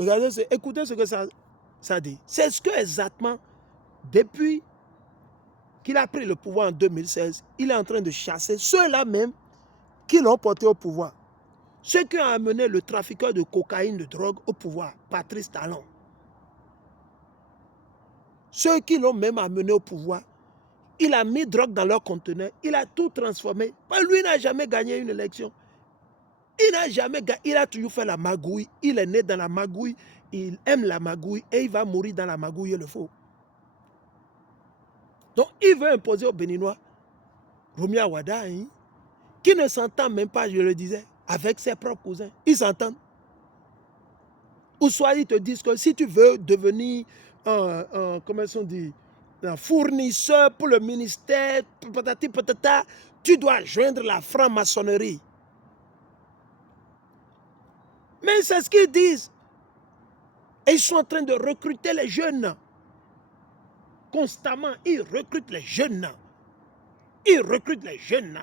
Regardez, écoutez ce que ça dit. C'est ce que exactement, depuis qu'il a pris le pouvoir en 2016, il est en train de chasser ceux-là même qui l'ont porté au pouvoir. Ceux qui ont amené le trafiqueur de cocaïne, de drogue au pouvoir, Patrice Talon. Ceux qui l'ont même amené au pouvoir, il a mis drogue dans leur conteneur, il a tout transformé. Lui n'a jamais gagné une élection. Il n'a jamais gagné, il a toujours fait la magouille. Il est né dans la magouille, il aime la magouille et il va mourir dans la magouille, il le faut. Donc il veut imposer aux Béninois, Romia Wada, hein, qui ne s'entend même pas, je le disais, avec ses propres cousins. Ils s'entendent. Ou soit ils te disent que si tu veux devenir comment on dit, un fournisseur pour le ministère, patati patata, tu dois joindre la franc-maçonnerie. Mais c'est ce qu'ils disent. Et ils sont en train de recruter les jeunes. Constamment, ils recrutent les jeunes. Ils recrutent les jeunes.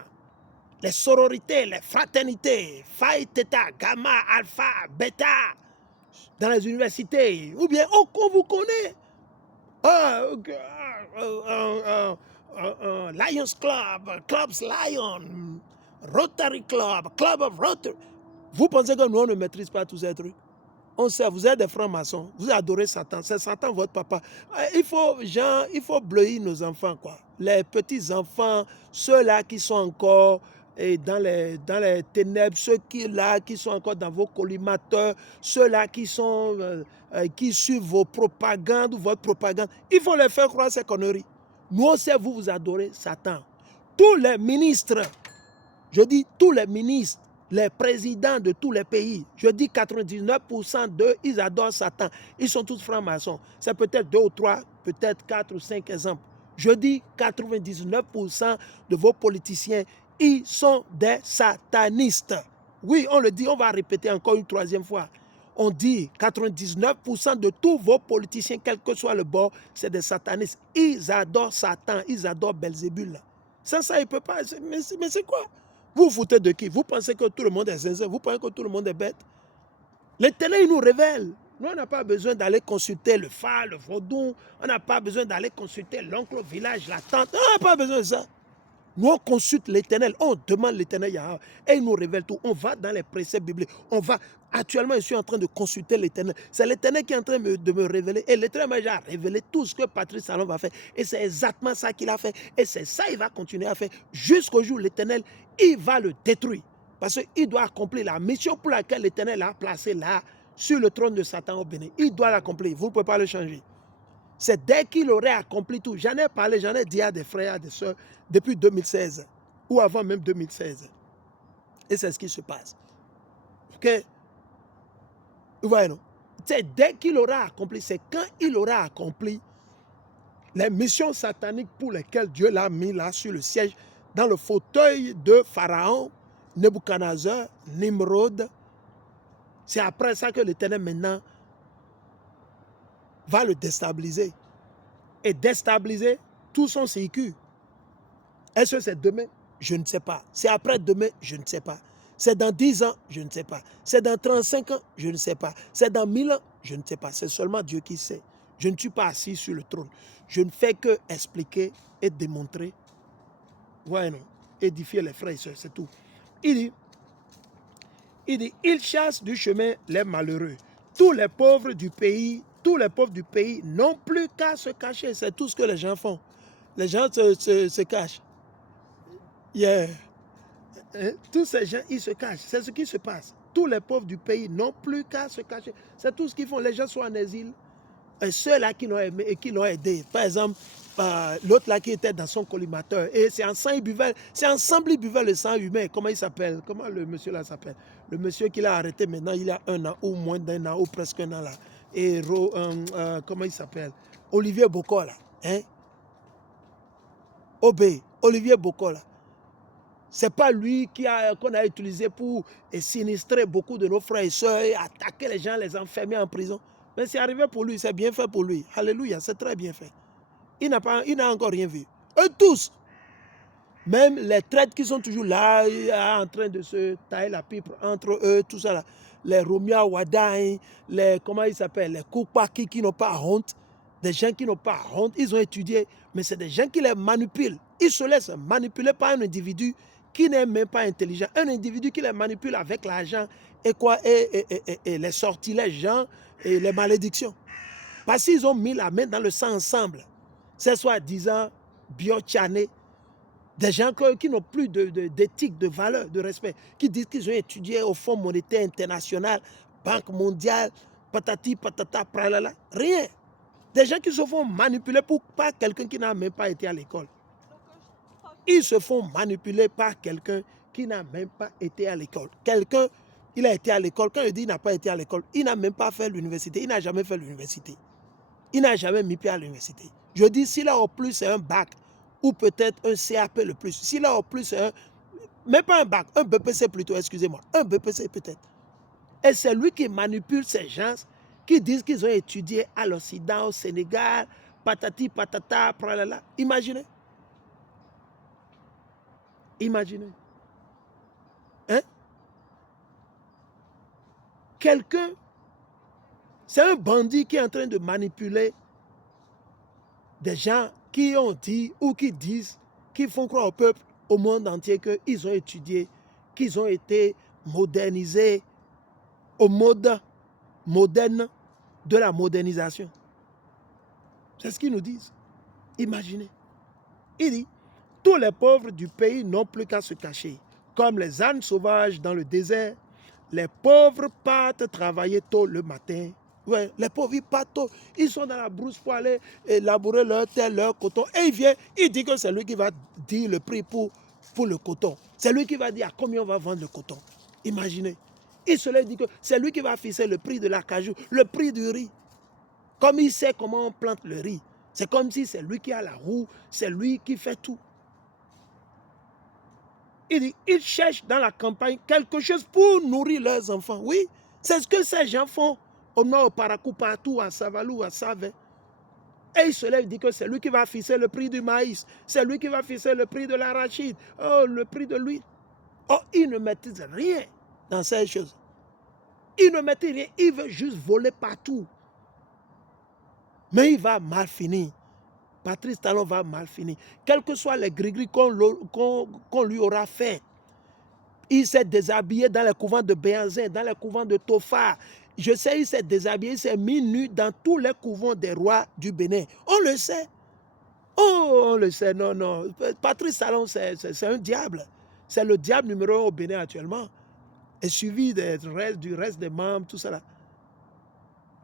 Les sororités, les fraternités, Phi, Theta, Gamma, Alpha, Beta, dans les universités. Ou bien, on vous connaît. Lions Club, Clubs Lion, Rotary Club, Club of Rotary. Vous pensez que nous, on ne maîtrise pas tous ces trucs? On sait, vous êtes des francs-maçons, vous adorez Satan, c'est Satan votre papa. Il faut bleuir nos enfants, quoi. Les petits-enfants, ceux-là qui sont encore dans les ténèbres, ceux-là qui sont encore dans vos collimateurs, ceux-là qui suivent vos propagandes, votre propagande, il faut les faire croire ces conneries. Nous, on sait, vous adorez Satan. Tous les ministres, je dis tous les ministres, les présidents de tous les pays, je dis 99% d'eux, ils adorent Satan. Ils sont tous francs-maçons. C'est peut-être 2 ou 3, peut-être 4 ou 5 exemples. Je dis 99% de vos politiciens, ils sont des satanistes. Oui, on le dit, on va répéter encore une 3e fois. On dit 99% de tous vos politiciens, quel que soit le bord, c'est des satanistes. Ils adorent Satan, ils adorent Belzébul. Sans ça, ils ne peuvent pas. Mais c'est quoi? Vous vous foutez de qui? Vous pensez que tout le monde est sincère? Vous pensez que tout le monde est bête? L'Éternel, il nous révèle. Nous, on n'a pas besoin d'aller consulter le phare, le vaudou. On n'a pas besoin d'aller consulter l'oncle au village, la tante. On n'a pas besoin de ça. Nous, on consulte l'Éternel. On demande l'Éternel Yahweh. Et il nous révèle tout. On va dans les préceptes bibliques. Actuellement, je suis en train de consulter l'Éternel. C'est l'Éternel qui est en train de me révéler. Et l'Éternel m'a déjà révélé tout ce que Patrice Talon va faire. Et c'est exactement ça qu'il a fait. Et c'est ça qu'il va continuer à faire. Jusqu'au jour où l'Éternel, il va le détruire. Parce qu'il doit accomplir la mission pour laquelle l'Éternel a placé là, sur le trône de Satan au Bénin. Il doit l'accomplir. Vous ne pouvez pas le changer. C'est dès qu'il aurait accompli tout. J'en ai parlé, j'en ai dit à des frères, à des soeurs, depuis 2016. Ou avant même 2016. Et c'est ce qui se passe. Ok? Vous voyez, non? C'est dès qu'il aura accompli, c'est quand il aura accompli les missions sataniques pour lesquelles Dieu l'a mis là sur le siège, dans le fauteuil de Pharaon, Nebuchadnezzar, Nimrod. C'est après ça que l'Éternel maintenant va le déstabiliser. Et déstabiliser tout son circuit. Est-ce que c'est demain? Je ne sais pas. C'est après demain? Je ne sais pas. C'est dans 10 ans? Je ne sais pas. C'est dans 35 ans? Je ne sais pas. C'est dans 1000 ans? Je ne sais pas. C'est seulement Dieu qui sait. Je ne suis pas assis sur le trône. Je ne fais que expliquer et démontrer. Ouais, non. Édifier les frères et sœurs, c'est tout. Il dit, il chasse du chemin les malheureux. Tous les pauvres du pays n'ont plus qu'à se cacher. C'est tout ce que les gens font. Les gens se cachent. Yeah. Tous ces gens, ils se cachent. C'est ce qui se passe. Tous les pauvres du pays n'ont plus qu'à se cacher. C'est tout ce qu'ils font. Les gens sont en exil. Et ceux-là qui l'ont aimé et qui l'ont aidé. Par exemple, l'autre là qui était dans son collimateur. Et c'est ensemble ils buvaient le sang humain. Comment il s'appelle? Comment le monsieur là s'appelle? Le monsieur qui l'a arrêté maintenant, il a 1 an ou moins d'1 an ou presque 1 an là. Et comment il s'appelle? Olivier Bokola. Hein? Olivier Bokola. C'est pas lui qu'on a utilisé pour sinistrer beaucoup de nos frères et sœurs et attaquer les gens, les enfermer en prison. Mais c'est arrivé pour lui, c'est bien fait pour lui. Alléluia, c'est très bien fait. Il n'a encore rien vu. Eux tous, même les traîtres qui sont toujours là, en train de se tailler la pipe entre eux, tout ça là. les Romia Wadain, les, comment ils s'appellent, les Koupaki qui n'ont pas honte, des gens qui n'ont pas honte, ils ont étudié, mais c'est des gens qui les manipulent. Ils se laissent manipuler par un individu qui n'est même pas intelligent, un individu qui les manipule avec l'argent et quoi, et les sortilèges, gens et les malédictions. Parce qu'ils ont mis la main dans le sang ensemble. C'est soi-disant biotiané, des gens qui n'ont plus d'éthique, de valeur, de respect, qui disent qu'ils ont étudié au Fonds monétaire international, Banque mondiale, patati, patata, pralala, rien. Des gens qui se font manipuler par quelqu'un qui n'a même pas été à l'école. Ils se font manipuler par quelqu'un qui n'a même pas été à l'école. Quelqu'un, il a été à l'école. Quand je dis qu'il n'a pas été à l'école, il n'a même pas fait l'université. Il n'a jamais fait l'université. Il n'a jamais mis pied à l'université. Je dis, s'il a au plus un bac, ou peut-être un CAP le plus, s'il a au plus même pas un bac, un BPC plutôt, excusez-moi, un BPC peut-être. Et c'est lui qui manipule ces gens qui disent qu'ils ont étudié à l'Occident, au Sénégal, patati, patata, pralala. Imaginez. Imaginez. Hein? Quelqu'un, c'est un bandit qui est en train de manipuler des gens qui ont dit ou qui disent, qui font croire au peuple, au monde entier qu'ils ont étudié, qu'ils ont été modernisés au mode moderne de la modernisation. C'est ce qu'ils nous disent. Imaginez. Il dit, tous les pauvres du pays n'ont plus qu'à se cacher. Comme les ânes sauvages dans le désert, les pauvres partent travailler tôt le matin. Ouais, les pauvres, ils partent tôt. Ils sont dans la brousse pour aller labourer leur terre, leur coton. Et il vient, il dit que c'est lui qui va dire le prix pour le coton. C'est lui qui va dire à combien on va vendre le coton. Imaginez. Il se dit que c'est lui qui va fixer le prix de l'acajou, le prix du riz. Comme il sait comment on plante le riz. C'est comme si c'est lui qui a la roue, c'est lui qui fait tout. Il dit, ils cherchent dans la campagne quelque chose pour nourrir leurs enfants. Oui, c'est ce que ces gens font au nord, au Paracou, partout, à Savalou, à Savé. Et il se lève et dit que c'est lui qui va fixer le prix du maïs, c'est lui qui va fixer le prix de l'arachide, oh, le prix de l'huile. Oh, il ne maîtrise rien dans ces choses. Il ne maîtrise rien, il veut juste voler partout. Mais il va mal finir. Patrice Talon va mal finir. Quels que soient les gris-gris qu'on lui aura fait, il s'est déshabillé dans les couvents de Béanzin, dans les couvents de Tofa. Je sais, il s'est déshabillé, il s'est mis nu dans tous les couvents des rois du Bénin. On le sait. Oh, on le sait, non, non. Patrice Talon, c'est un diable. C'est le diable numéro 1 au Bénin actuellement. Et suivi du reste des membres, tout cela.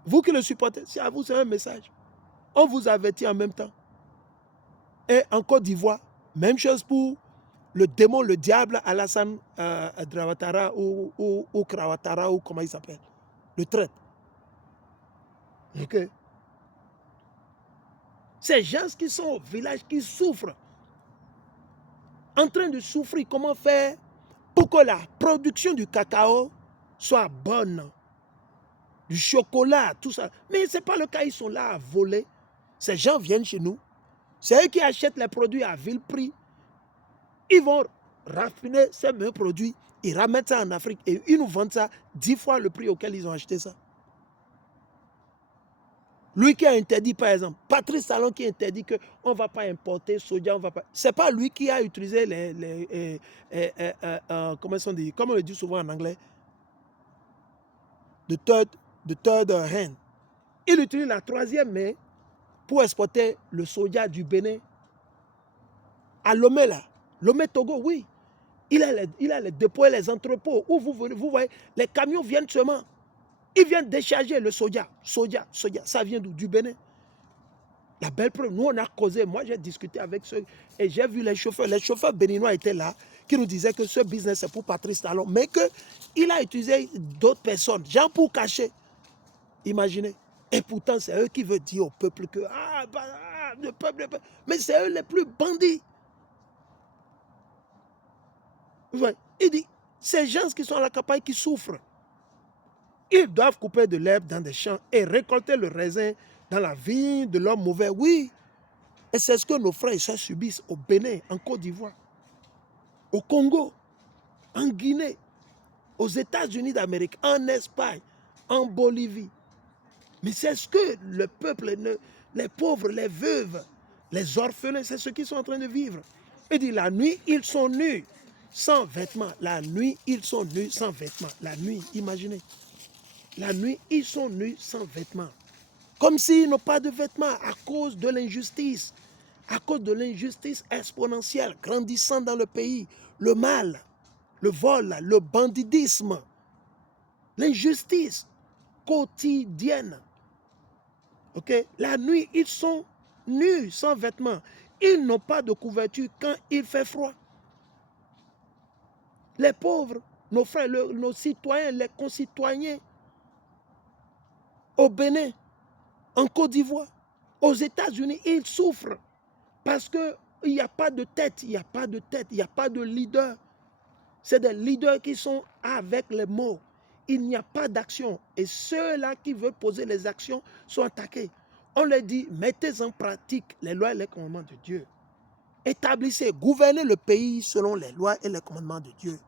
Vous qui le supportez, c'est à vous, c'est un message. On vous avertit en même temps. Et en Côte d'Ivoire, même chose pour le démon, le diable, Alassane Drawatara ou Krawatara, ou comment il s'appelle, le traître. Ok. Ces gens qui sont au village, qui souffrent, en train de souffrir, comment faire pour que la production du cacao soit bonne, du chocolat, tout ça. Mais ce n'est pas le cas, ils sont là à voler. Ces gens viennent chez nous. C'est eux qui achètent les produits à vil prix. Ils vont raffiner ces mêmes produits, ils ramènent ça en Afrique et ils nous vendent ça 10 fois le prix auquel ils ont acheté ça. Lui qui a interdit, par exemple, Patrice Talon qui a interdit qu'on ne va pas importer soja, on va pas. C'est pas lui qui a utilisé comment on dit, comme on le dit souvent en anglais, the third hand. Il utilise la troisième main pour exporter le soja du Bénin à Lomé là. Lomé Togo, oui. Il a les dépôts et les entrepôts où vous voyez, les camions viennent seulement. Ils viennent décharger le soja. Soja, ça vient d'où? Du Bénin. La belle preuve, nous on a causé, moi j'ai discuté avec ceux, et j'ai vu les chauffeurs béninois étaient là, qui nous disaient que ce business c'est pour Patrice Talon, mais qu'il a utilisé d'autres personnes, gens pour cacher. Imaginez. Et pourtant c'est eux qui veulent dire au peuple que, le peuple, mais c'est eux les plus bandits. Ouais. Il dit, ces gens qui sont à la campagne qui souffrent, ils doivent couper de l'herbe dans des champs et récolter le raisin dans la vigne de l'homme mauvais. Oui, et c'est ce que nos frères et sœurs subissent au Bénin, en Côte d'Ivoire, au Congo, en Guinée, aux États-Unis d'Amérique, en Espagne, en Bolivie. Mais c'est ce que le peuple, les pauvres, les veuves, les orphelins, c'est ce qu'ils sont en train de vivre. Il dit, la nuit, ils sont nus, sans vêtements. La nuit, ils sont nus, sans vêtements. La nuit, imaginez. La nuit, ils sont nus, sans vêtements. Comme s'ils n'ont pas de vêtements à cause de l'injustice. À cause de l'injustice exponentielle, grandissant dans le pays. Le mal, le vol, le banditisme, l'injustice quotidienne. Okay? La nuit, ils sont nus, sans vêtements. Ils n'ont pas de couverture quand il fait froid. Les pauvres, nos frères, nos citoyens, les concitoyens, au Bénin, en Côte d'Ivoire, aux États-Unis, ils souffrent parce qu'il n'y a pas de tête, il n'y a pas de tête, il n'y a pas de leader. C'est des leaders qui sont avec les mots. Il n'y a pas d'action. Et ceux-là qui veulent poser les actions sont attaqués. On leur dit, mettez en pratique les lois et les commandements de Dieu. Établissez, gouvernez le pays selon les lois et les commandements de Dieu.